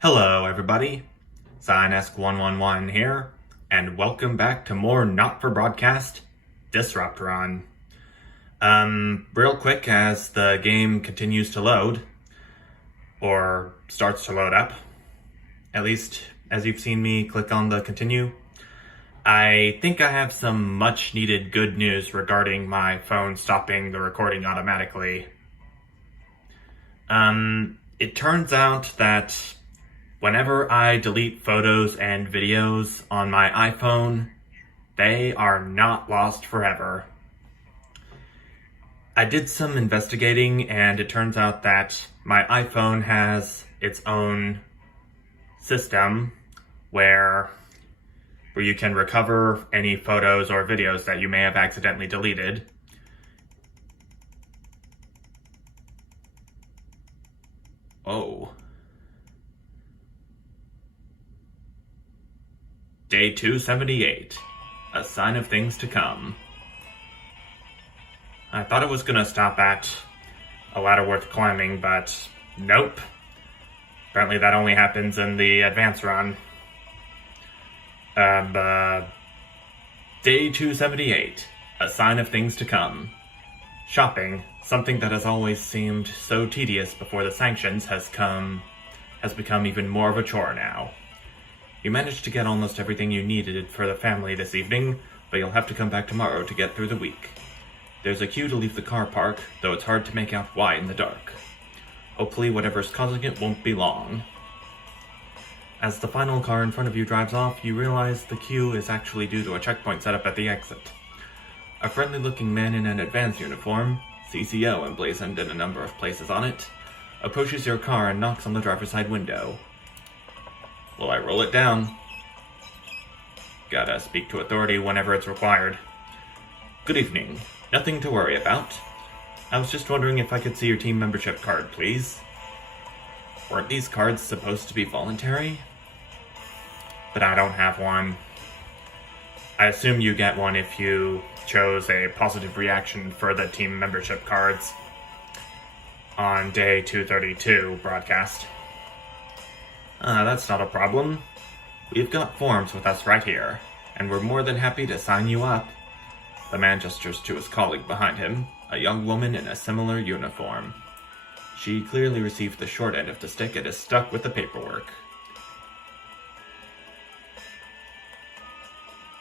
Hello everybody, Signesk111 here, and welcome back to more not-for-broadcast Disruptron. Real quick as the game continues to load, or starts to load up, at least as you've seen me click on the continue, I think I have some much-needed good news regarding my phone stopping the recording automatically. It turns out that whenever I delete photos and videos on my iPhone, they are not lost forever. I did some investigating and it turns out that my iPhone has its own system where you can recover any photos or videos that you may have accidentally deleted. Oh. Day 278. A sign of things to come. I thought it was gonna stop at a ladder worth climbing, but nope. Apparently that only happens in the advance run. Day 278. A sign of things to come. Shopping, something that has always seemed so tedious before the sanctions, has become even more of a chore now. You managed to get almost everything you needed for the family this evening, but you'll have to come back tomorrow to get through the week. There's a queue to leave the car park, though it's hard to make out why in the dark. Hopefully whatever's causing it won't be long. As the final car in front of you drives off, you realize the queue is actually due to a checkpoint set up at the exit. A friendly-looking man in an advance uniform, CCO emblazoned in a number of places on it, approaches your car and knocks on the driver's side window. Will I roll it down? Gotta speak to authority whenever it's required. Good evening. Nothing to worry about. I was just wondering if I could see your team membership card, please. Weren't these cards supposed to be voluntary? But I don't have one. I assume you get one if you chose a positive reaction for the team membership cards on day 232 broadcast. That's not a problem. We've got forms with us right here, and we're more than happy to sign you up. The man gestures to his colleague behind him, a young woman in a similar uniform. She clearly received the short end of the stick and is stuck with the paperwork.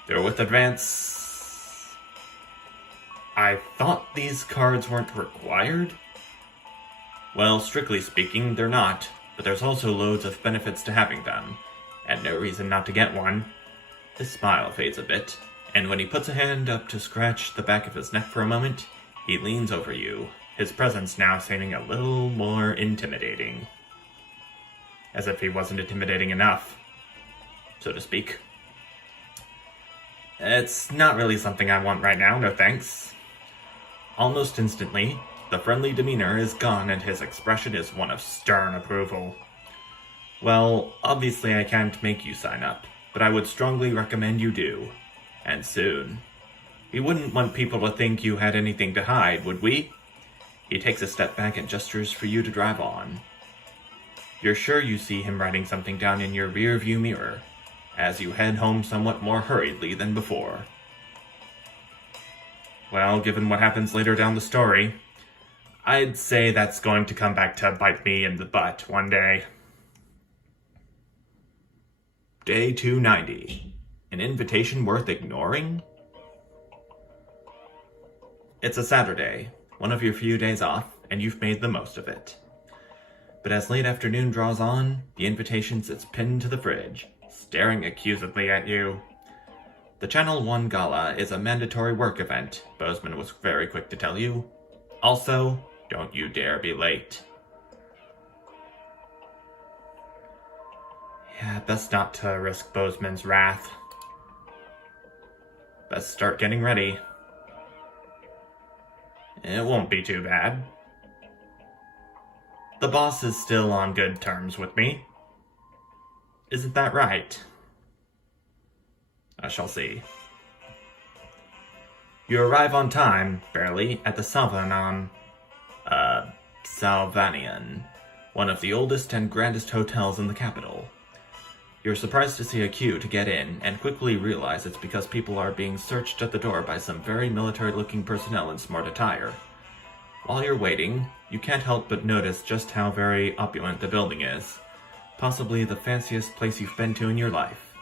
They're with advance. I thought these cards weren't required? Well, strictly speaking, they're not. But there's also loads of benefits to having them, and no reason not to get one. His smile fades a bit, and when he puts a hand up to scratch the back of his neck for a moment, he leans over you, his presence now seeming a little more intimidating. As if he wasn't intimidating enough, so to speak. It's not really something I want right now, no thanks. Almost instantly, the friendly demeanor is gone and his expression is one of stern approval. Well, obviously I can't make you sign up, but I would strongly recommend you do. And soon. We wouldn't want people to think you had anything to hide, would we? He takes a step back and gestures for you to drive on. You're sure you see him writing something down in your rear view mirror, as you head home somewhat more hurriedly than before. Well, given what happens later down the story, I'd say that's going to come back to bite me in the butt one day. Day 290. An invitation worth ignoring? It's a Saturday, one of your few days off, and you've made the most of it. But as late afternoon draws on, the invitation sits pinned to the fridge, staring accusedly at you. The Channel 1 Gala is a mandatory work event, Bozeman was very quick to tell you. Also, don't you dare be late. Yeah, best not to risk Bozeman's wrath. Best start getting ready. It won't be too bad. The boss is still on good terms with me. Isn't that right? I shall see. You arrive on time, barely, at the Salvanian, one of the oldest and grandest hotels in the capital. You're surprised to see a queue to get in, and quickly realize it's because people are being searched at the door by some very military-looking personnel in smart attire. While you're waiting, you can't help but notice just how very opulent the building is. Possibly the fanciest place you've been to in your life.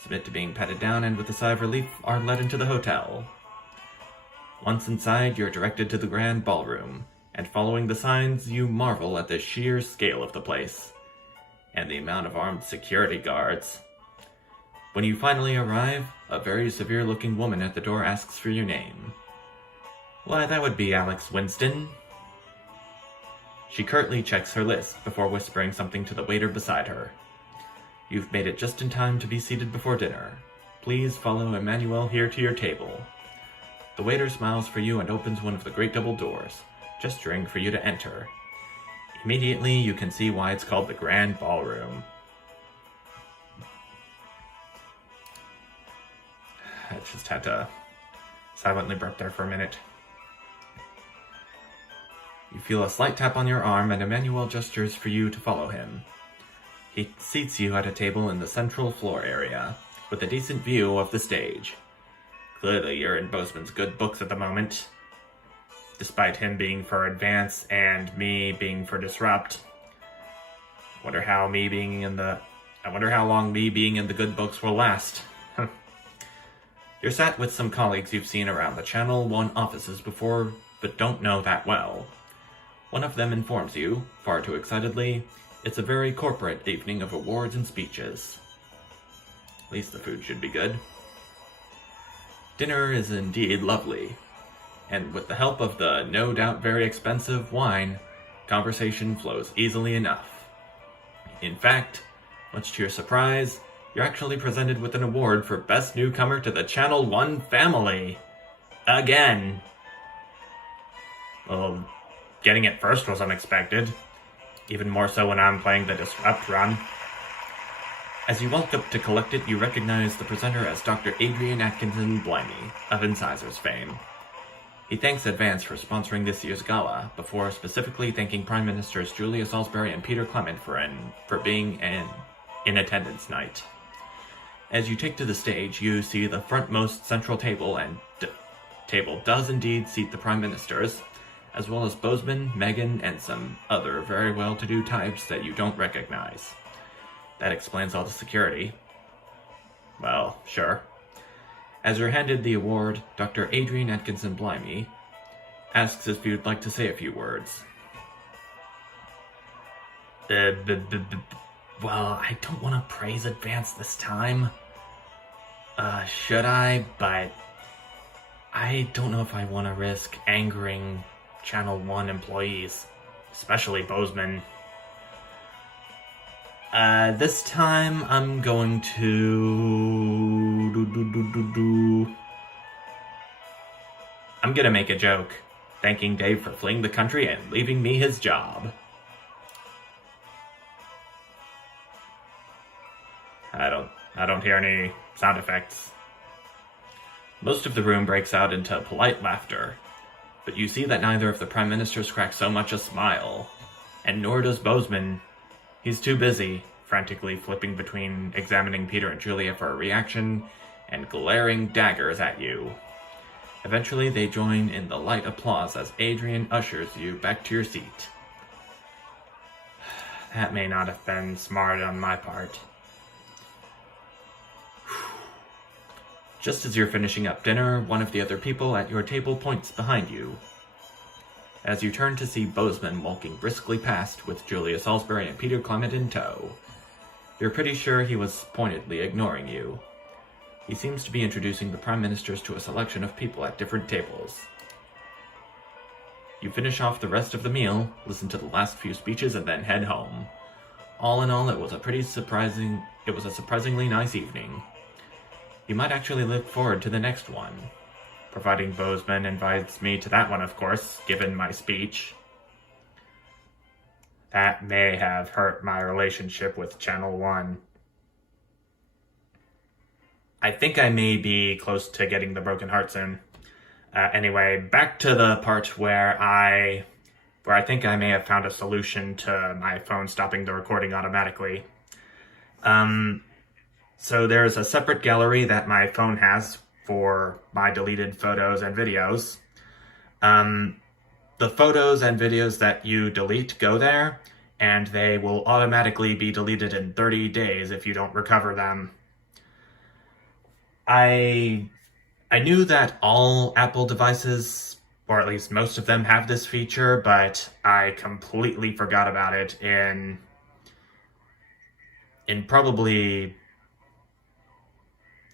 Submit to being patted down and with a sigh of relief are led into the hotel. Once inside, you're directed to the grand ballroom, and following the signs, you marvel at the sheer scale of the place, and the amount of armed security guards. When you finally arrive, a very severe-looking woman at the door asks for your name. Why, that would be Alex Winston. She curtly checks her list before whispering something to the waiter beside her. You've made it just in time to be seated before dinner. Please follow Emmanuel here to your table. The waiter smiles for you and opens one of the great double doors, gesturing for you to enter. Immediately, you can see why it's called the Grand Ballroom. I just had to silently burp there for a minute. You feel a slight tap on your arm, and Emmanuel gestures for you to follow him. He seats you at a table in the central floor area, with a decent view of the stage. Clearly, you're in Bozeman's good books at the moment. Despite him being for Advance and me being for Disrupt. I wonder how long me being in the good books will last. You're sat with some colleagues you've seen around the Channel 1 offices before, but don't know that well. One of them informs you, far too excitedly, it's a very corporate evening of awards and speeches. At least the food should be good. Dinner is indeed lovely, and with the help of the no doubt very expensive wine, conversation flows easily enough. In fact, much to your surprise, you're actually presented with an award for Best Newcomer to the Channel 1 family. Again. Well, getting it first was unexpected. Even more so when I'm playing the Disrupt run. As you walk up to collect it, you recognize the presenter as Dr. Adrian Atkinson Blimey, of Incisors fame. He thanks Advance for sponsoring this year's gala, before specifically thanking Prime Ministers Julia Salisbury and Peter Clement for being an in-attendance night. As you take to the stage, you see the frontmost central table, and table does indeed seat the Prime Ministers, as well as Bozeman, Meghan, and some other very well-to-do types that you don't recognize. That explains all the security. Well, sure. As you're handed the award, Dr. Adrian Atkinson Blimey asks if you'd like to say a few words. Well, I don't want to praise Advance this time. Should I? But I don't know if I want to risk angering Channel 1 employees, especially Bozeman. This time I'm going to... I'm gonna make a joke, thanking Dave for fleeing the country and leaving me his job. I don't hear any sound effects. Most of the room breaks out into polite laughter, but you see that neither of the Prime Ministers crack so much as smile, and nor does Bozeman. He's too busy, frantically flipping between examining Peter and Julia for a reaction, and glaring daggers at you. Eventually, they join in the light applause as Adrian ushers you back to your seat. That may not have been smart on my part. Just as you're finishing up dinner, one of the other people at your table points behind you. As you turn to see Bozeman walking briskly past with Julia Salisbury and Peter Clement in tow, you're pretty sure he was pointedly ignoring you. He seems to be introducing the Prime Ministers to a selection of people at different tables. You finish off the rest of the meal, listen to the last few speeches, and then head home. All in all, it was a surprisingly nice evening. You might actually look forward to the next one. Providing Bozeman invites me to that one, of course, given my speech. That may have hurt my relationship with Channel 1. I think I may be close to getting the broken heart soon. Anyway, back to the part where I where I think I may have found a solution to my phone stopping the recording automatically. So there's a separate gallery that my phone has for my deleted photos and videos. The photos and videos that you delete go there, and they will automatically be deleted in 30 days if you don't recover them. I knew that all Apple devices, or at least most of them, have this feature, but I completely forgot about it in probably,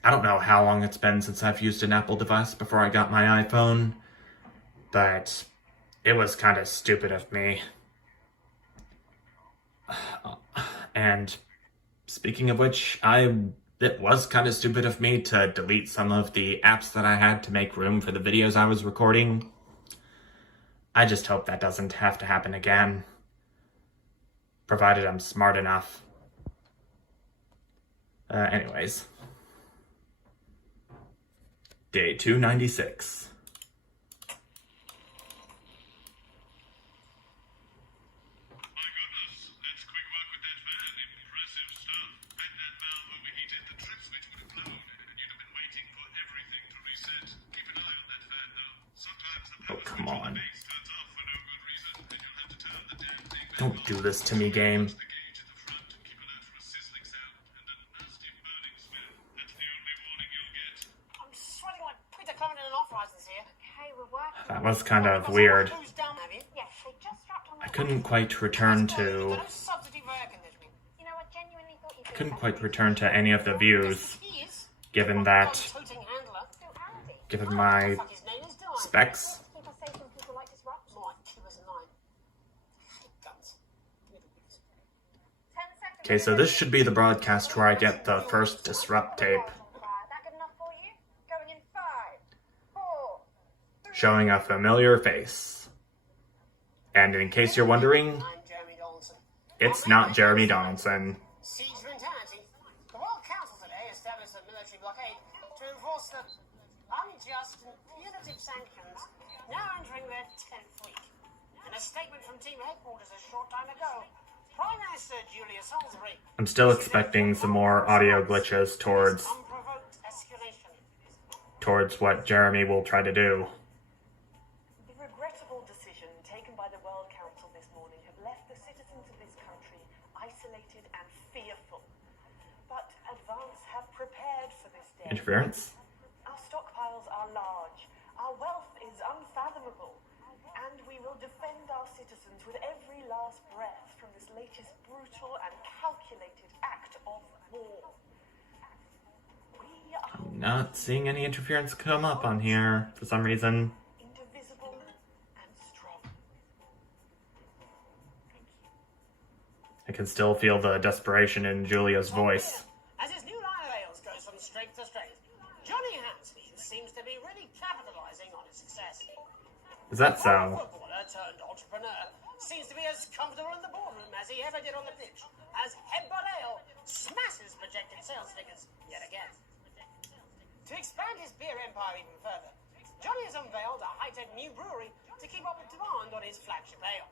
I don't know how long it's been since I've used an Apple device before I got my iPhone, but it was kind of stupid of me. And speaking of which, it was kind of stupid of me to delete some of the apps that I had to make room for the videos I was recording. I just hope that doesn't have to happen again, provided I'm smart enough. Anyways. Day 296. Oh, come on. Don't do this to me, game. That was kind of weird. I couldn't quite return to any of the views, given my specs. Okay, so this should be the broadcast where I get the first disrupt tape, showing a familiar face. And in case you're wondering, it's not Jeremy Donaldson. Siege mentality. The World Council today established a military blockade to enforce the unjust and punitive sanctions now entering their 10th week. In a statement from team headquarters a short time ago, Prime Minister Julia Salisbury... I'm still expecting some more audio glitches towards what Jeremy will try to do. The regrettable decision taken by the World Council this morning have left the citizens of this country isolated and fearful. But Advance have prepared for this day. Interference? Our stockpiles are large, our wealth is unfathomable, and we will defend our citizens with every last breath from this latest brutal and calculated act of war. I'm not seeing any interference come up on here for some reason. Indivisible and strong. I can still feel the desperation in Julia's voice. As his new line of ales goes from strength to strength, Johnny Hansfield seems to be really capitalizing on his success. Is that so? Footballer turned entrepreneur seems to be as comfortable in the boardroom as he ever did on the pitch, as Headbutt Ale smashes projected sales figures yet again. To expand his beer empire even further, Johnny has unveiled a high-tech new brewery to keep up with demand on his flagship ale.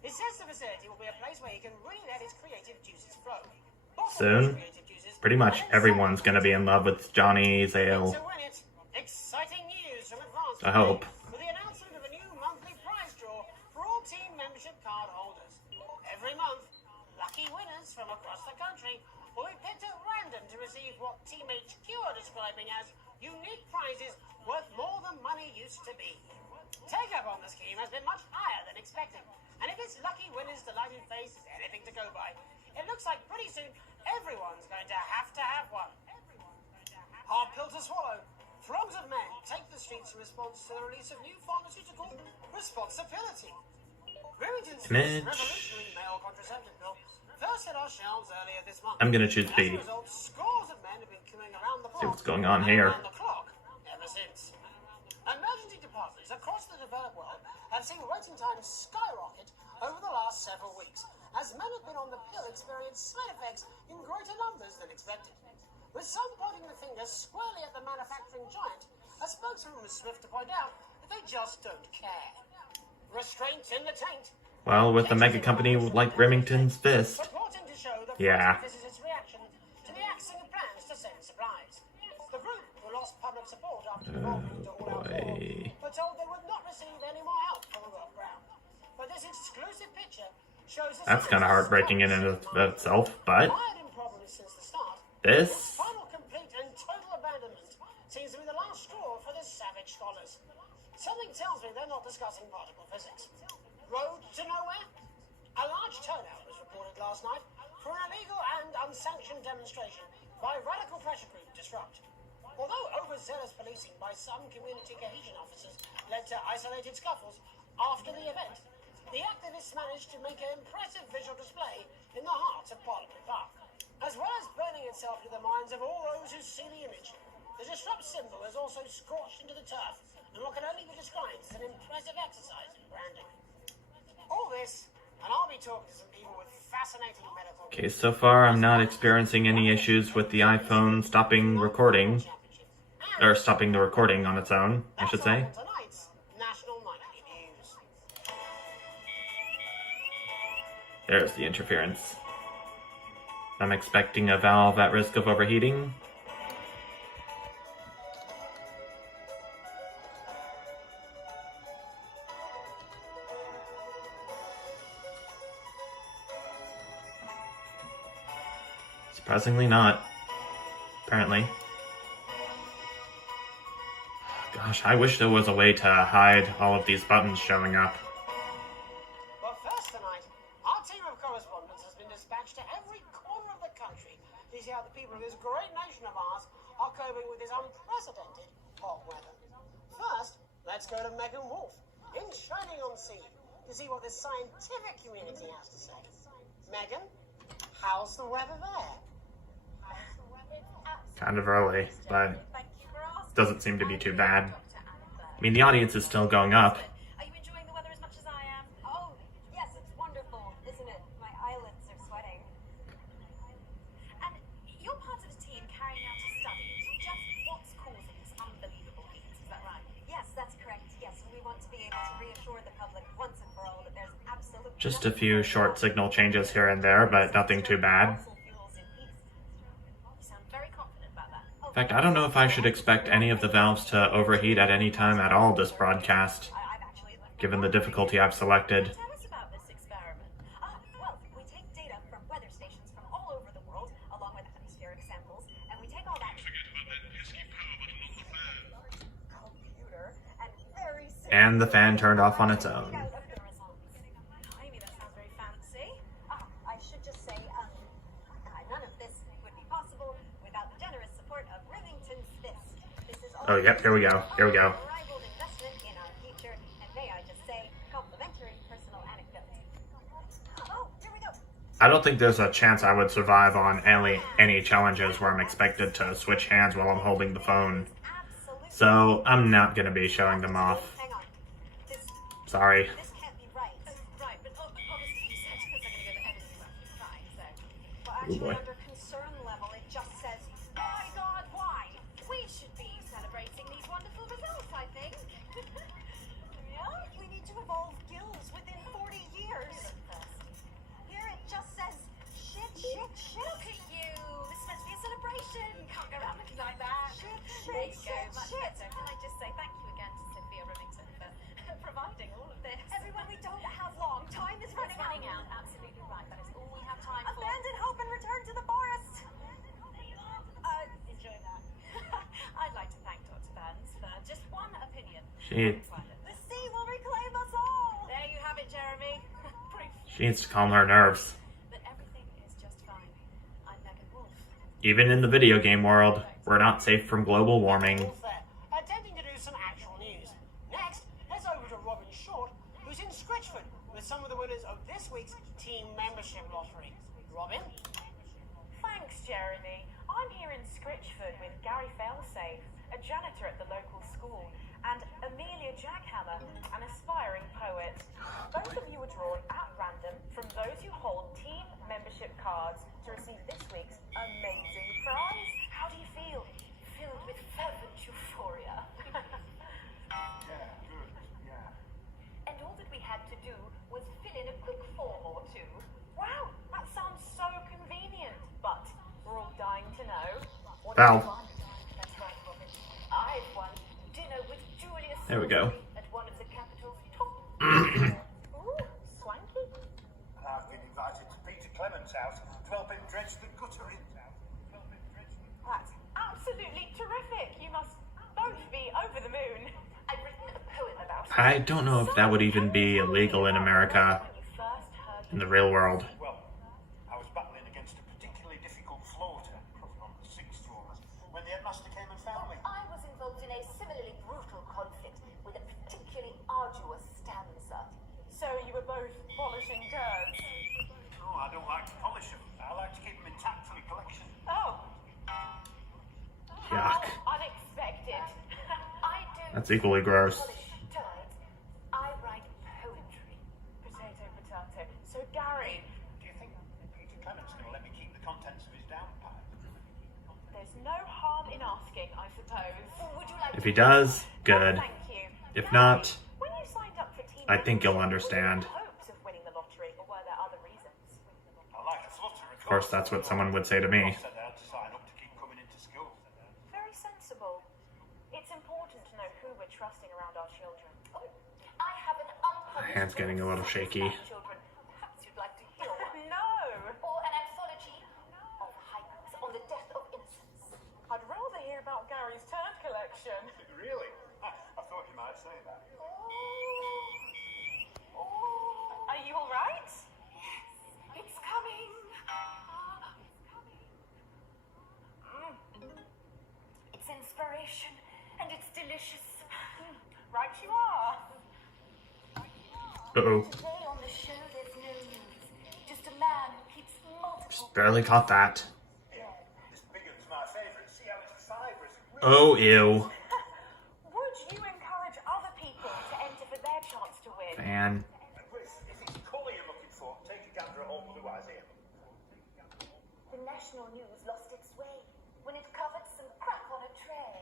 He says the facility will be a place where he can really let his creative juices flow. Soon, pretty much everyone's gonna be in love with Johnny's ale. Exciting news from Advance. I hope. With the announcement of a new monthly prize draw for all team membership card holders. Every month, lucky winners from across the country will be picked at random to receive what Team HQ are describing as unique prizes worth more than money used to be. Take-up on the scheme has been much higher than expected, and if its lucky winners' delighted face is anything to go by, it looks like pretty soon everyone's going to have one. Hard pill to swallow. Throngs of men take the streets in response to the release of new pharmaceutical responsibility. Remington's revolutionary male contraceptive pill first hit our shelves earlier this month. I'm gonna choose B. As a result, scores of men have been queuing around the See block what's going on here. and around the clock ever since. Emergency departments across the developed world have seen waiting times skyrocket over the last several weeks, as men have been on the pill experience side effects in greater numbers than expected. With some pointing the finger squarely at the manufacturing giant, a spokesman was swift to point out that they just don't care. Restraint in the taint. Well, with a mega company like Remington's Fist. Purporting to show the Yeah. physicist's reaction to the axing of plans to send supplies. The group, who lost public support after devolving into all-out war, boy. were told they would not receive any more help from the world ground. But this exclusive picture shows That's kind of heartbreaking in and of itself, but Mired in problems since the start. this... Final complete and total abandonment seems to be the last straw for the savage scholars. Something tells me they're not discussing particle physics. Road to nowhere? A large turnout was reported last night for an illegal and unsanctioned demonstration by radical pressure group Disrupt. Although overzealous policing by some community cohesion officers led to isolated scuffles after the event, the activists managed to make an impressive visual display in the heart of Parliament Park. As well as burning itself into the minds of all those who see the image, the Disrupt symbol is also scorched into the turf and what can only be described as an impressive exercise in branding. All this, and I'll be talking to some people with fascinating medical... Okay, so far I'm not experiencing any issues with the iPhone stopping recording. Or stopping the recording on its own, I should say. That's all for tonight's National Nightly News. There's the interference. I'm expecting a valve at risk of overheating. Surprisingly not. Apparently. Gosh, I wish there was a way to hide all of these buttons showing up. But first tonight, our team of correspondents has been dispatched to every corner of the country to see how the people of this great nation of ours are coping with this unprecedented hot weather. First, let's go to Megan Wolf in Shining-on-Sea to see what the scientific community has to say. Megan, how's the weather there? Kind of early, but doesn't seem to be too bad. I mean, the audience is still going up. Are you enjoying the weather as much as I am? Oh, yes, it's wonderful, isn't it? My eyelids are sweating. And you're part of a team carrying out a study into just what's causing this unbelievable heat, is that right? Yes, that's correct. Yes, we want to be able to reassure the public once and for all that there's absolutely Just a few short signal changes here and there, but nothing too bad. In fact, I don't know if I should expect any of the valves to overheat at any time at all this broadcast, given the difficulty I've selected. Tell us about this experiment. Well, we take data from weather stations from all over the world, along with atmospheric samples, and we take all that computer and very soon And the fan turned off on its own. out of the results. Amy, that sounds very fancy. I should just say, none of this would be possible without the generous support of Remington's Fist. This is all Oh, yep, here we go. Here we go. unrivaled investment in our future, and may I just say, complimentary personal anecdote. Oh, here we go. I don't think there's a chance I would survive on any challenges where I'm expected to switch hands while I'm holding the phone. Absolutely. So I'm not going to be showing them off. Hang on. This Sorry. can't be right. Right, but obviously you said a second ago that everything must be fine, so. But Oh, actually, boy. under concern level, it just says, my God, why? We should be celebrating these wonderful results, I think. Yeah? We need to evolve gills within 40 years. Here it just says, shit. Look at you. This is meant to be a celebration. You can't go around looking like that. There you go, much better. Can I just say thank you again to Sophia Remington for providing all of this? Everyone, we don't have long. Time is running out. Absolutely right. That is all we have time for. Abandon hope and return to the forest. Enjoy that. I'd like to thank Dr. Burns for just one opinion. She The sea will reclaim us all. There you have it, Jeremy. Proof needs to calm her nerves. that everything is just fine. I'm Megan Wolf. Even in the video game world, we're not safe from global warming. All fair. Attempting to do some actual news. Next, let's over to Robin Short, who's in Scritchford with some of the winners of this week's team membership lottery. Robin? Thanks, Jeremy. I'm here in Scritchford with Gary Failsafe, a janitor at the local school, and Amelia Jackhammer, an aspiring poet. Both of you are drawn at random from those who hold team membership cards to receive this week's amazing prize. How do you feel? Filled with fervent euphoria. Yeah, good. Yeah. And all that we Valve. That's right, Robin. I've won dinner with Julius There we go. at one of the capital's top. Ooh, swanky. I've been invited to Peter Clement's house to help him dredge the gutter in. That's absolutely terrific. You must both be over the moon. I've written a poem about it. I don't know if that would even be illegal in America, When you first heard in the real world. Well, I was battling against a particularly difficult floater on the sixth floor when the headmaster came and found me. I was involved in a similarly brutal conflict with a particularly arduous stanza. so you were both polishing turds. No, I don't like to polish them. I like to keep them intact for my collection. Oh, Yuck. how unexpected. I don't That's equally gross. polish turds. I write poetry. Potato. So Gary, Do you think Peter Clement's going to let me keep the contents of his downpipe? there's no harm in asking, I suppose. Would you like If to he does, good. Thank you. If Gary, not, when you signed up for Team I think you'll Membership, understand. were there hopes of winning the lottery, or were there other reasons? I like a flutter, Of course, that's what someone would say to me. I said I had to sign up to keep coming into school. Very sensible. It's important to know who we're trusting around our children. I have an unpublished hand's getting a little book shaky. about children. Perhaps you'd like to hear one. No! Or an anthology of haikus on the death of innocence. I'd rather hear about Gary's turd collection. Really? I thought you might say that. Are you alright? It's coming. It's inspiration and it's delicious. Right you are. Uh-oh. Today on the show there's no news. Just a man who keeps multiple Barely caught that. This big one's my favourite. See how it's fibrous. Oh, ew. Would you encourage other people to enter for their chance to win? Man. If it's colour you're looking for, take a gander at home, otherwise here. The national news lost its way when it covered some crap on a tray.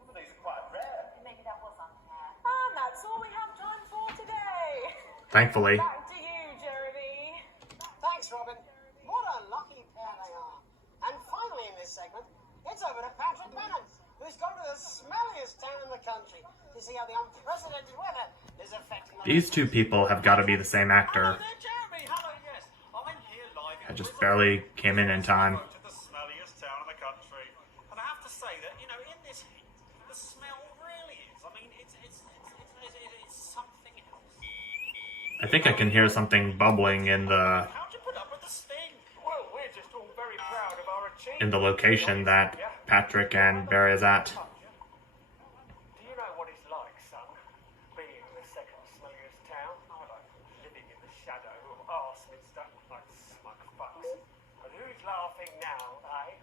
Some of these are quite rare. Maybe that was unfair. And that's all we have time for today. Thankfully. Back to you, Jeremy. Thanks, Robin. What a lucky pair they are. And finally in this segment, it's over to Patrick Bannon, who's gone to the smelliest town in the country to see how the unprecedented weather is affecting the These two people have got to be the same actor. Hello there, Jeremy. Hello, yes. I'm here live in I just Bristol. barely came in time. To the smelliest town in the country. And I have to say that, you know, in this heat, the smell really is. I mean, it's something else. I think I can hear something bubbling in the How'd you put up with the sting? Well, we're just all very proud of our achievement. in the location that Patrick and Barry is at. Do you know what it's like, son? Being the second smelliest town? I like living in the shadow of Arseminster like smug fucks. And who's laughing now, eh?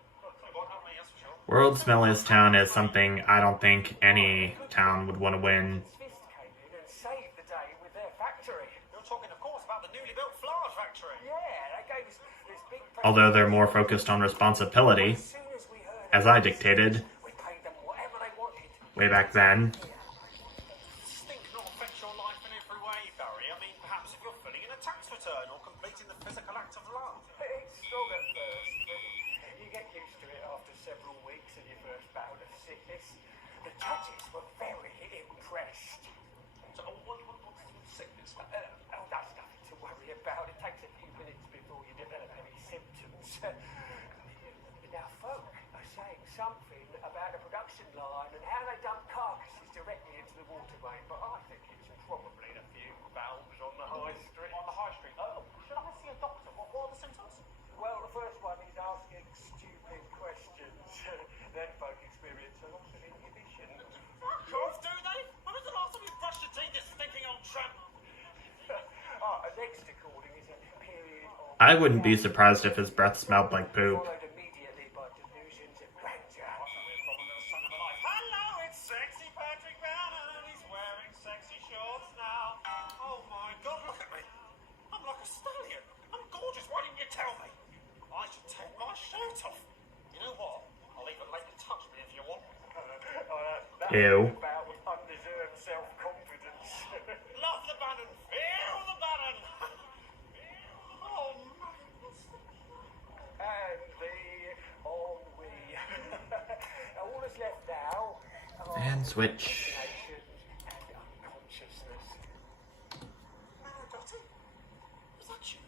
Well, not me, that's for sure. World's smelliest town is something I don't think any town would want to win. Sophisticated and saved the day with their factory. You're talking, of course, about the newly built flour factory. Yeah, they gave us this big. Although they're more focused on responsibility, As soon as we heard as I dictated we paid them whatever they wanted. way back then. Stink not affect your life in every way, Barry. I mean, perhaps if you're filling in a tax return or completing the physical act of love. It's strong at first, but you get used to it after several weeks of your first bout of sickness. The judges were very impressed. So, what's sickness? Oh, that's nothing to worry about. It takes a few minutes before you develop any symptoms. Now, folk are saying something about a production line and how they dump carcasses directly into the waterway, but I think it's probably a few valves on the high street. On the high street? Oh, should I see a doctor? What are the symptoms? Well, the first one is asking stupid questions. Then folk experience a loss of inhibition. Fuck off, do they? When was the last time you brushed your teeth, this stinking old tramp? Next according is a period of... I wouldn't be surprised if his breath smelled like poop. Followed immediately by delusions of grandeur. Hello, it's sexy Patrick Bannon. He's wearing sexy shorts now. Oh my God, look at me. I'm like a stallion. I'm gorgeous. Why didn't you tell me? I should take my shirt off. You know what? I'll even let you touch me if you want. Ew. About undeserved self-confidence. Love the Bannon. Feel the Bannon. Oh, man. And the ennui. Switch. And unconsciousness. Marigotti? Was that you?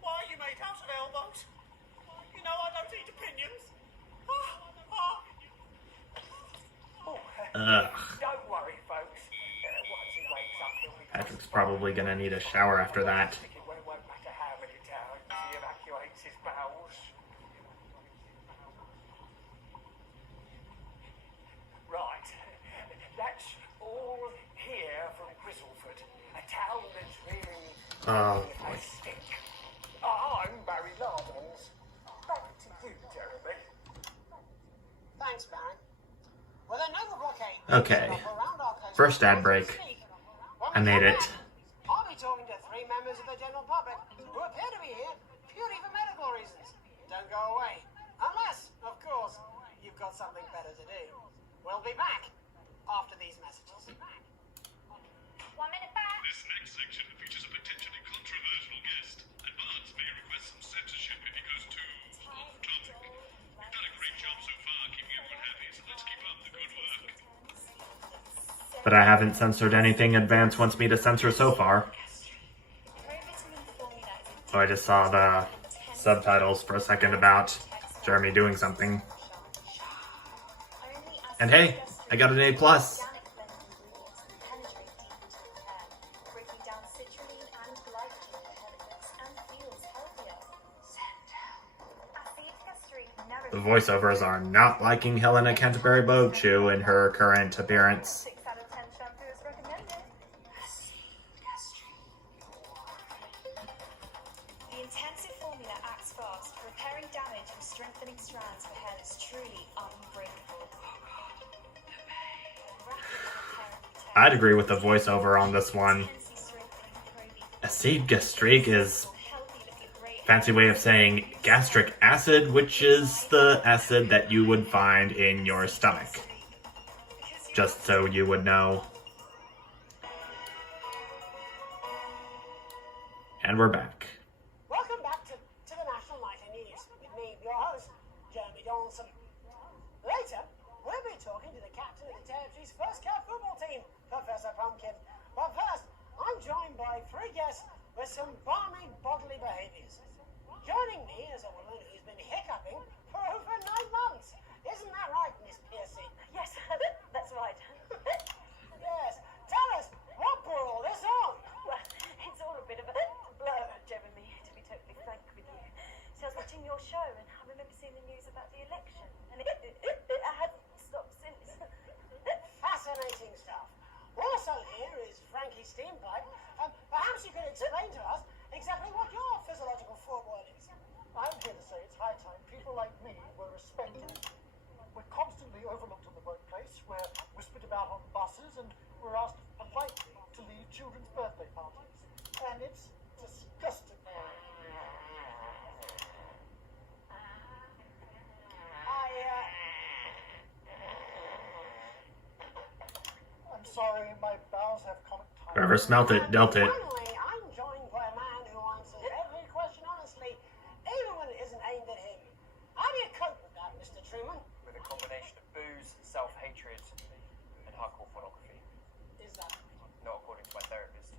Why are you made out of elbows? You know I don't eat opinions. Ugh. Don't worry, folks. Once he wakes up, he'll be Patrick's probably gonna need a shower after that. It won't matter how many times he evacuates his bowels. Right. That's all here from Grizzleford, a town that's really Oh, a stink. I'm Barry Lardons. Back to you, Jeremy. Thanks, Barry. With a naval blockade Okay. around our coast First ad as we break. speak, when I we made come it. back, I'll be talking to 3 members of the general public who appear to be here purely for medical reasons. Don't go away. Unless, of course, you've got something better to do. We'll be back after these messages. 1 minute back. This next section features a potentially controversial guest, and Barnes may request some censorship if he goes too off-topic. You've done a great job so far keeping everyone happy, so let's keep up the good work. But I haven't censored anything Advance wants me to censor so far. So I just saw the subtitles for a second about Jeremy doing something. And hey, I got an A+. The voiceovers are not liking Helena Canterbury Bochew in her current appearance. 6 out of 10 shampoos recommended. The intensive formula acts fast, repairing damage and strengthening strands for hair that's truly unbreakable. I'd agree with the voiceover on this one. Acid gastrique is fancy way of saying gastric acid, which is the acid that you would find in your stomach. Just so you would know. And we're back. Welcome back to the National Nightly News with me, your host, Jeremy Donaldson. Later, we'll be talking to the captain of the territory's first cup football team, Professor Pumpkin. But first, I'm joined by 3 guests with some balmy bodily behaviours. Joining me is a woman who's been hiccuping for over 9 months. Isn't that right, Miss Piercy? Yes, that's right. Yes. Tell us, what brought all this on? Well, it's all a bit of a blur, Jeremy, to be totally frank with you. So I was watching your show and I remember seeing the news about the election. And it hasn't stopped since. Fascinating stuff. Also here is Frankie Steampipe. Perhaps you could explain to us exactly what your physiological foreword is. I'm here to say it's high time people like me were respected. We're constantly overlooked in the workplace, we're whispered about on buses, and we're asked politely to leave children's birthday parties. And it's disgusting. I'm sorry, my bowels have comic time. Whoever smelt it, dealt it. Finally, I'm joined by a man who answers every question honestly, even when it isn't aimed at him. How do you cope with that, Mr. Truman? With a combination of booze, self-hatred, and hardcore pornography. Is that... Not according to my therapist.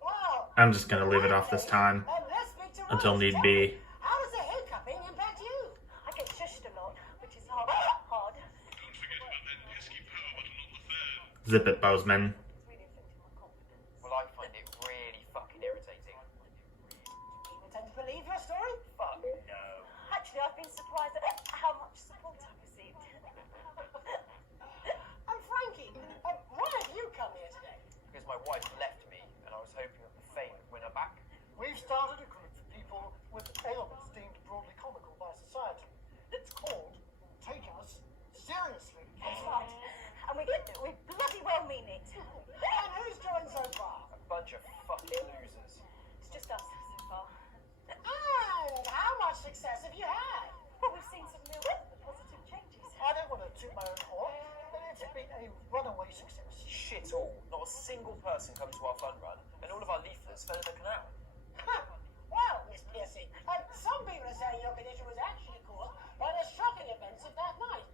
Well, I'm just gonna leave it off this time let's speak to until Rose. need Tell be. me, how does the hiccuping impact you? I get shushed a lot, which is hard. Don't forget about that pesky power button on the fan. Zip it, Bozeman. It's really affected my confidence. Well, I find it really fucking irritating. People tend to believe your story? Fuck no. Actually, I've been surprised at how much support I've received. And Frankie, why have you come here today? Because my wife left me, and I was hoping that the fame would win her back. We've started a group for people with ailments deemed broadly comical by society. It's called Taking Us Seriously. That's right. And we bloody well mean it. And who's joined so far? A bunch of fucking losers. It's just us so far. And how much success have you had? Well, we've seen some real positive changes. I don't want to toot my own horn, but it's been a runaway success. Shit all. Not a single person come to our fun run, and all of our leaflets fell in the canal. Huh. Well, Miss Piercy, some people are saying your condition was actually caused by the shocking events of that night.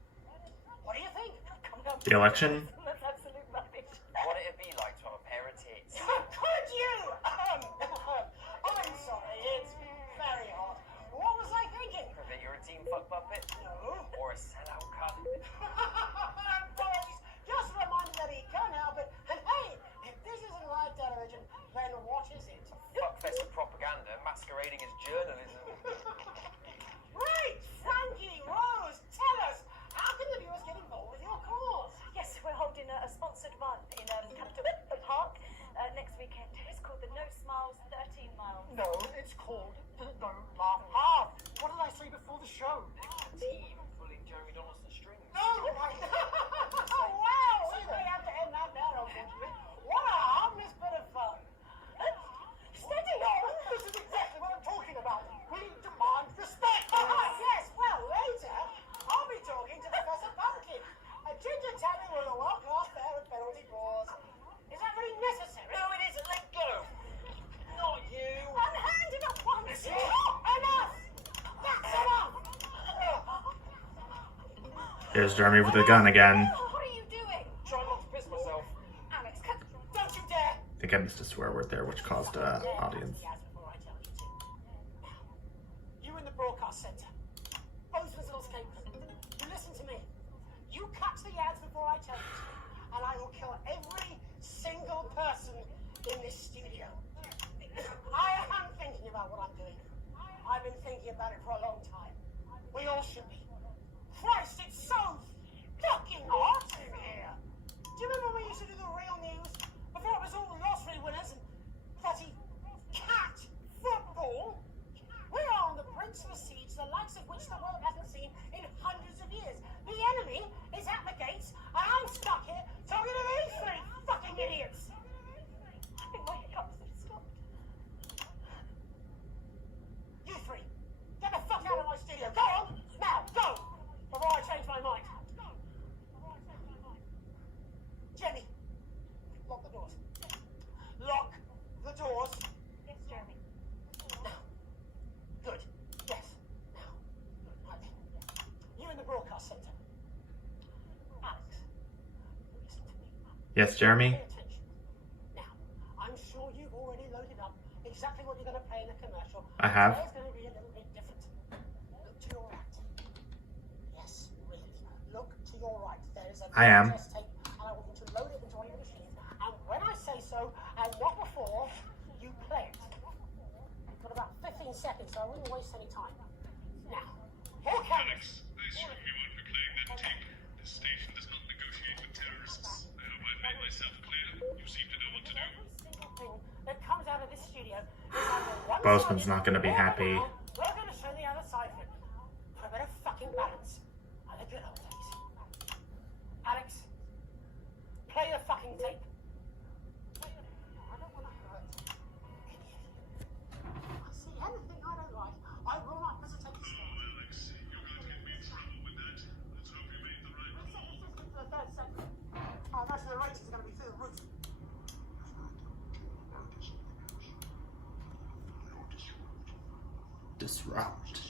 The election? That's absolute rubbish. What it'd be like to have a pair of tits. Could you? I'm sorry, it's very hot. What was I thinking? That you're a team fuck puppet? No. Or a sellout cunt? Boys, just reminded that he can't help it. And hey, if this isn't live television, then what is it? Fuckfest of propaganda masquerading as journalism. Right, Frankie, Rose, tell us, how can the viewers get involved with your cause? Yes, we're holding a sponsored run in Capital Park next weekend. It's called the No Smiles 13 Miles. No, it's called the No Laugh Half. What did I say before the show? Team pulling Jeremy Donaldson strings. Oh, right. Wow, we may have to end that there, unfortunately. What a harmless bit of fun. Steady on. This is exactly what I'm talking about. We demand respect. Yes, well, later, I'll be talking to Professor Pumpkin, a ginger tabby with a world-class pair of penalty paws. Is that really necessary? No, it isn't. Let go. Not you. Unhand him at once! Enough! That's enough! Here's Jeremy with a gun again. What are you doing? Try not to piss myself. Alex, Don't you dare! I think I missed a swear word there, which caused audience. Yes, before I tell you to. Now, you in the broadcast centre, both results came from. You listen to me. You cut the ads before I tell you to, and I will kill every single person in this studio. I am thinking about what I'm doing. I've been thinking about it for a long time. We all should be. Christ, it's so fucking hot in here. Do you remember when we used to do the real news? Before it was all lottery winners and bloody cat football? We are on the brink of a siege, the likes of which the world hasn't seen in hundreds of years. The enemy is at the gates, and I'm stuck here talking to these three fucking idiots. I think my hiccups have stopped. You three, get the fuck out of my studio. Go on, now, go! Before I change my mind. Jenny, lock the doors. Lock the doors. Yes, Jeremy. Now. Good. Yes. Now. Good. Right then. You in the broadcast centre. Alex, listen to me. Yes, Jeremy? Pay attention. Now, I'm sure you've already loaded up exactly what you're going to play in the commercial. I have. Today's going to be a little bit different. Look to your right. Yes, really. Look to your right. There is a I am. test tape, and I want you to load it into one of your machines. And when I say so, and not before, you play it. You've got about 15 seconds, so I wouldn't waste any time. Now, all cameras. Alex, I assume you aren't replaying that tape. This station does not negotiate with terrorists. I hope I've made myself clear. You seem to know what to do. Every single thing that comes out of this studio is either one Bozeman's sided not gonna be or happy. wrong. We're going to show the other side of it. For a bit of fucking balance. Like the good old days. Alex, play the fucking tape. I don't want to hurt any of you. I see anything I don't like, I will not hesitate to say. Oh, Alex, you're going to get me in trouble with that. Let's hope you made the right call. For the third second. I imagine the ratings are going to be through the roof. Disrupt.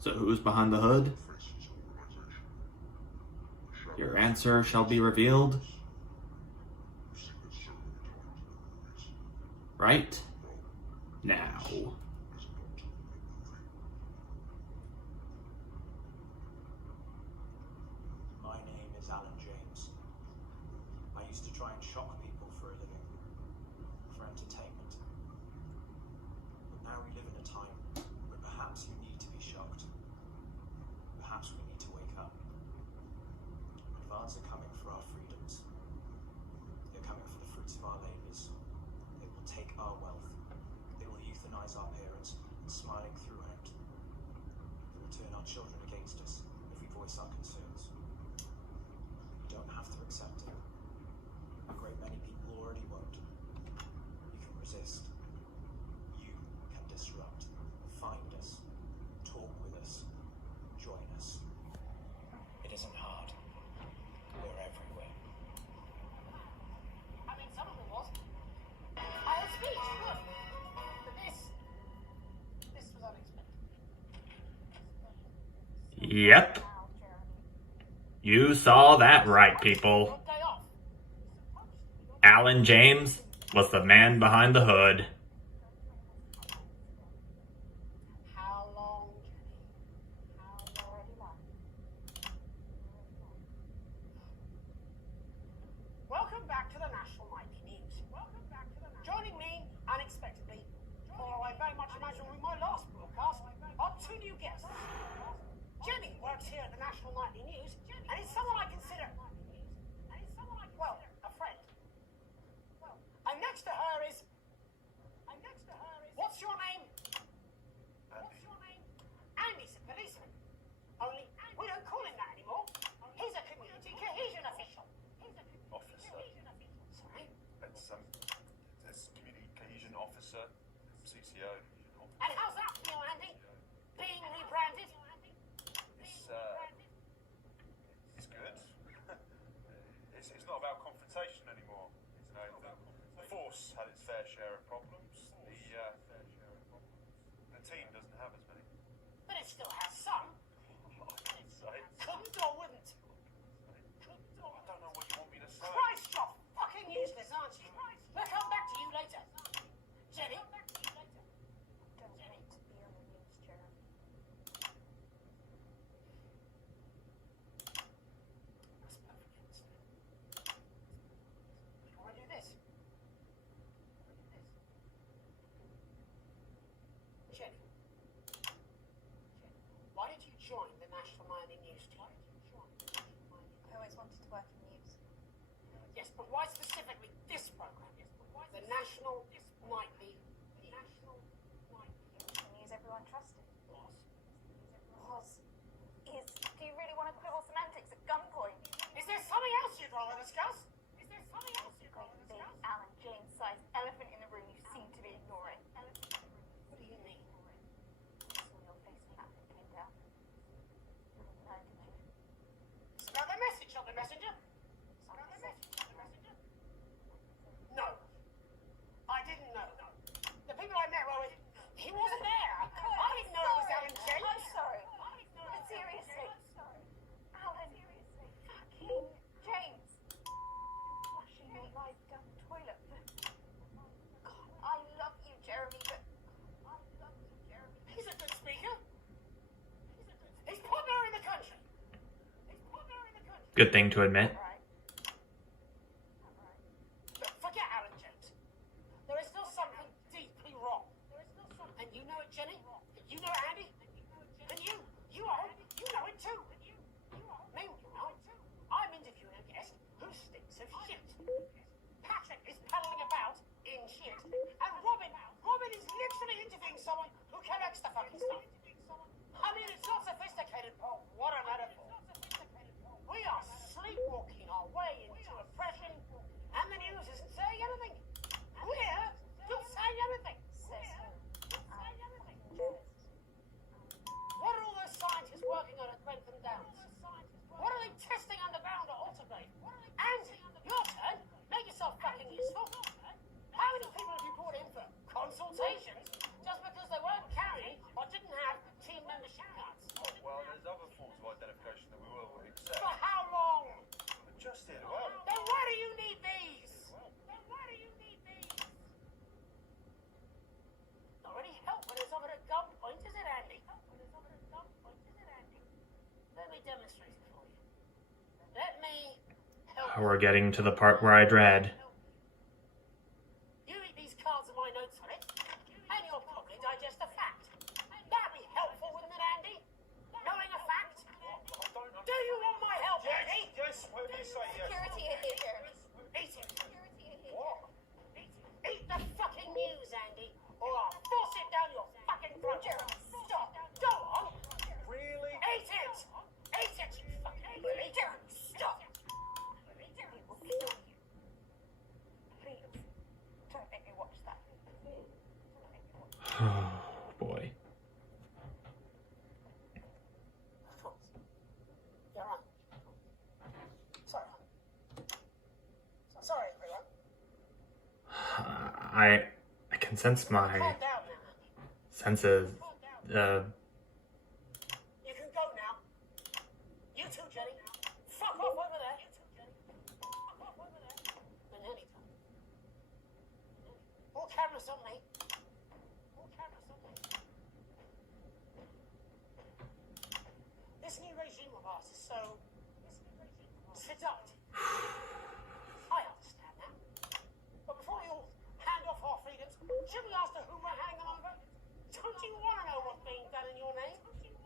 So who's behind the hood? Your answer shall be revealed right now. My name is Alan James. I used to try and shock people for a living, for entertainment. But now we live in a time when perhaps we need to be shocked. Perhaps we need to wake up. Advance are coming for our freedoms. They're coming for the fruits of our labours. They will take our wealth. They will euthanize our parents and smiling through out. They will turn our children against us if we voice our concerns. You don't have to accept it. A great many people already won't. You can resist. You can disrupt. Find us. Talk with Yep. You saw that right, people. Day off. Alan James was the man behind the hood. How long? Already long. Welcome back to the National Nightly News. Joining me unexpectedly, or I very much imagine with my last broadcast, are two new guests. Jenny works here at the National Nightly News, and is someone I consider, well, a friend. And next to her is, what's your name? Andy's a policeman. Only we don't call him that anymore. He's a community cohesion official. Officer. Sorry. It's community cohesion officer, CCO. And how's that for you, Andy? Being rebranded? It's good. It's not about confrontation anymore. You know, the force had its fair share of problems. The team doesn't have as many. But it still has some. Couldn't or wouldn't? I don't know what you want me to say. Christ, you're fucking useless, aren't you? We'll come back to you later. Jenny? Don't hate to be on the news, Jeremy. That's perfectly understandable. You want to do this? Jenny. Why did you join the National Nightly News team? I always wanted to work in news. Yes, but why specifically this program? The National Nightly News. The news everyone trusted. Is. Do you really want to quibble semantics at gunpoint? Is there something else you'd rather discuss? The big Alan James-sized elephant in the room you seem to be ignoring. What do you mean? I saw your face when that thing came down. You didn't know, did you? It's about the message on the messenger. No. I didn't know. The people I met were with. He wasn't there. I didn't know it was Alan James. I'm sorry. But seriously. Alan. Fucking James. Flushing your life down the toilet. God, I love you, Jeremy, but... He's a good speaker. He's popular in the country. Good thing to admit. Look, forget Alan James. There is still something deeply wrong. And you know it, Jenny. You know it, Andy. And you know it too. Meanwhile, I'm interviewing a guest who stinks of shit. Patrick is paddling about in shit. And Robin is literally interviewing someone who collects the fucking stuff. I mean, it's not sophisticated, but what a metaphor. We are sleepwalking our way into oppression, and the news isn't saying anything. We're not saying anything. What are all those scientists working on at Grenfell Downs? What are they testing underground at Aldergrave? Andy, your turn. Make yourself fucking useful. How many people have you brought in for consultations just because they weren't carrying or didn't have team membership cards? Well, there's other forms of identification that we will accept. For how long? Just here to help. Then why do you need these? Not really help when it's offered at gunpoint, is it, Andy? Let me demonstrate it for you. Let me help. We're getting to the part where I dread. You read these cards with my notes on it, and you'll probably digest a fact. That'd be helpful, wouldn't it, Andy? Knowing a fact? Do you want my help, Andy? Yes, whatever you say, yes. Security are here, Jeremy. Eat it. Security are here. What? Eat the fucking news, Andy, or I'll force it down your fucking throat. Jeremy, stop. Go on. Really? Eat it. Eat it, you fucking bully. Jeremy, stop. Jeremy will kill you. Please, don't make me watch that. Oh boy. You're right. Sorry. Sorry, everyone. I can sense my Calm down now. senses. You can go now.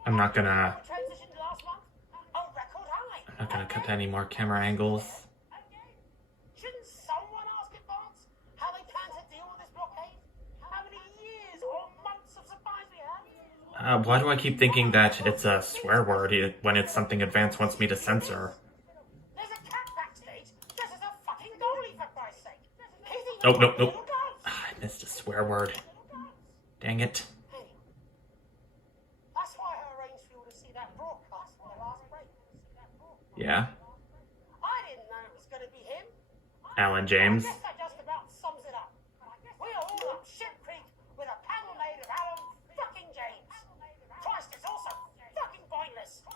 I'm not gonna Transitioned last month. A record high. I'm not gonna cut any more camera angles. Shouldn't someone ask Advance how they plan to deal with this blockade? How many years or months of supplies we have? Why do I keep thinking that it's a swear word when it's something Advance wants me to censor? There's a cat backstage dressed as a fucking goalie, for Christ's sake. Oh, no. I missed a swear word. Dang it. Hey, that's why I arranged for you to see that broadcast on the last break. Yeah. I didn't know it was going to be him. Alan James. I guess that just about sums it up. We are all up shit creek with a panel made of Alan fucking James. Christ, it's also fucking pointless. I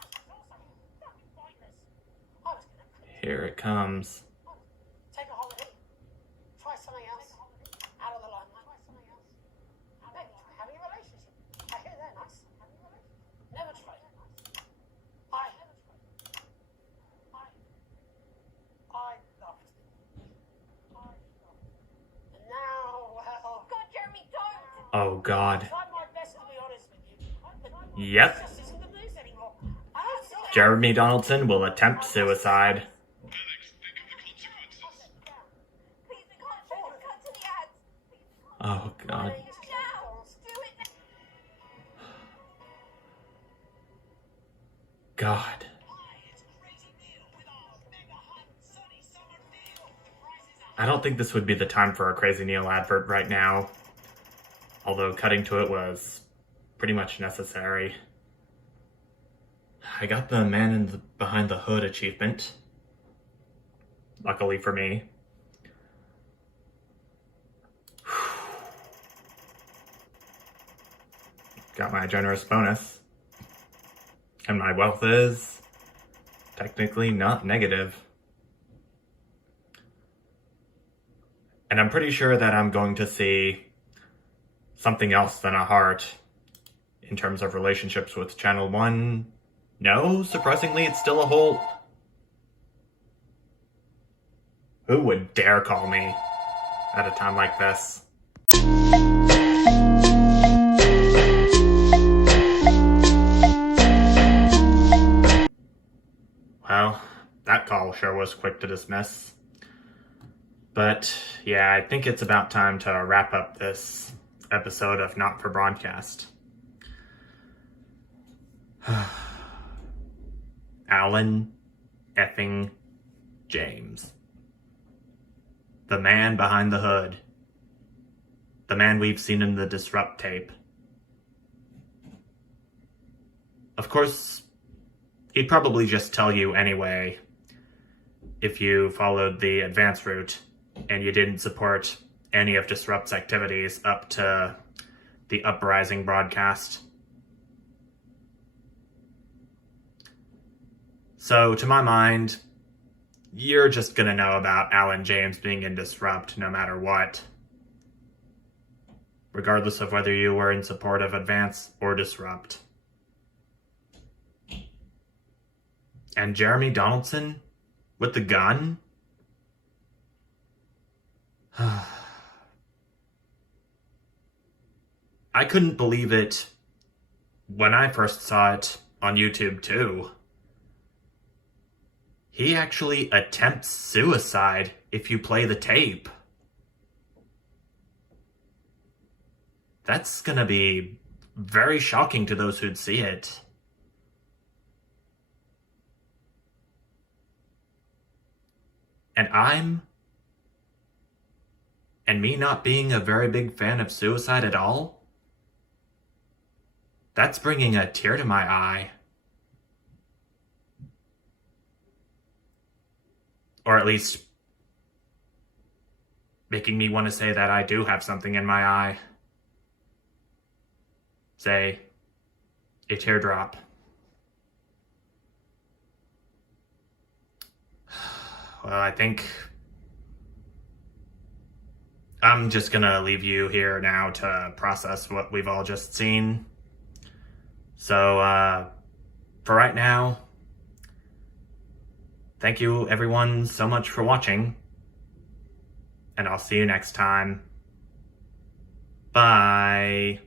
was going to Here it comes. take a holiday. Try something else. Out of the limelight. Maybe try having a relationship. I hear they're nice. Never tried. I loved it. And now, well, God, Jeremy, don't! Oh God. I tried my best to be honest with you. But Yep. it just isn't the news anymore. I don't see how- Jeremy Donaldson will attempt suicide. Alex, think of the consequences. Please, we can't show them. Cut to the ads. Oh God. Now! Do it now! God. I don't think this would be the time for a Crazy Neil advert right now. Although cutting to it was pretty much necessary. I got the Man in the Behind the Hood achievement. Luckily for me. Got my generous bonus. And my wealth is technically not negative. And I'm pretty sure that I'm going to see something else than a heart in terms of relationships with Channel 1. No, surprisingly, it's still a whole... Who would dare call me at a time like this? Well, that call sure was quick to dismiss. But yeah, I think it's about time to wrap up this episode of Not for Broadcast. Alan effing James. The man behind the hood. The man we've seen in the Disrupt tape. Of course, he'd probably just tell you anyway if you followed the advance route and you didn't support any of Disrupt's activities up to the Uprising broadcast. So, to my mind, you're just gonna know about Alan James being in Disrupt no matter what. Regardless of whether you were in support of Advance or Disrupt. And Jeremy Donaldson with the gun? I couldn't believe it when I first saw it on YouTube too. He actually attempts suicide if you play the tape. That's gonna be very shocking to those who'd see it. And me not being a very big fan of suicide at all, that's bringing a tear to my eye. Or at least making me want to say that I do have something in my eye. Say, a teardrop. Well, I think I'm just gonna leave you here now to process what we've all just seen. So, for right now, thank you everyone so much for watching, and I'll see you next time. Bye.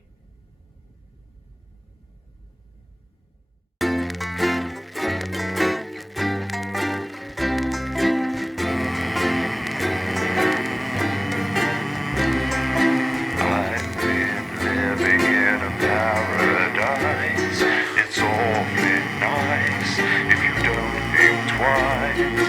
if you don't think twice.